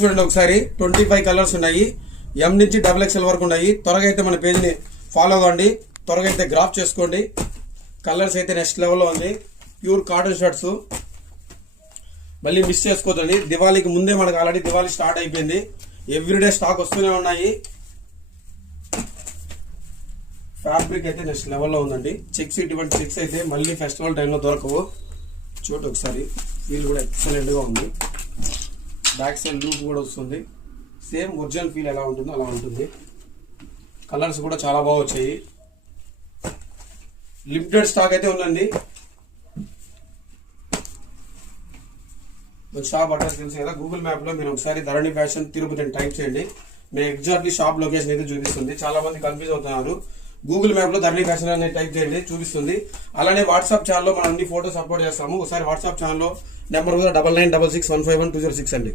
చూడండి ఒకసారి 25 కలర్స్ ఉన్నాయి. ఎం నుంచి XXL వరకు ఉన్నాయి. త్వరగా అయితే మన పేజ్ని ఫాలో అవ్వండి. త్వరగా అయితే గ్రాఫ్ చేసుకోండి. కలర్స్ అయితే నెక్స్ట్ లెవెల్లో ఉంది. ప్యూర్ కాటన్ షర్ట్స్ మళ్ళీ మిస్ చేసుకోవద్దండి. దివాళీకి ముందే మనకు ఆల్రెడీ దివాళీ స్టార్ట్ అయిపోయింది. ఎవ్రీడే స్టాక్ వస్తూనే ఉన్నాయి. ఫ్యాబ్రిక్ అయితే నెక్స్ట్ లెవెల్లో ఉందండి. చెక్స్ ఇటువంటి చెక్స్ అయితే మళ్ళీ ఫెస్టివల్ టైంలో దొరకవు. చూడండి ఒకసారి, ఫీల్ కూడా ఎక్సలెంట్గా ఉంది. బ్యాక్ సైడ్ లూప్ కూడా వస్తుంది. సేమ్ ఒరిజినల్ ఫీల్ ఎలా ఉంటుందో అలా ఉంటుంది. కలర్స్ కూడా చాలా బాగా వచ్చాయి. లిమిటెడ్ స్టాక్ అయితే ఉందండి. షాప్ అడ్రస్ తెలుసు కదా, గూగుల్ మ్యాప్లో మీరు ఒకసారి ధరణి ఫ్యాషన్ తిరుపతి అని టైప్ చేయండి. మేము ఎగ్జాక్ట్లీ షాప్ లొకేషన్ అయితే చూపిస్తుంది. చాలా మంది కన్ఫ్యూజ్ అవుతున్నారు. గూగుల్ మ్యాప్లో ధరణి ఫ్యాషన్ అనేది టైప్ చేయండి, చూపిస్తుంది. అలానే వాట్సాప్ ఛానల్లో మనం అన్ని ఫోటోస్ అప్లోడ్ చేస్తాము. ఒకసారి వాట్సాప్ ఛానల్లో నెంబర్ కూడా 9966151206 అండి.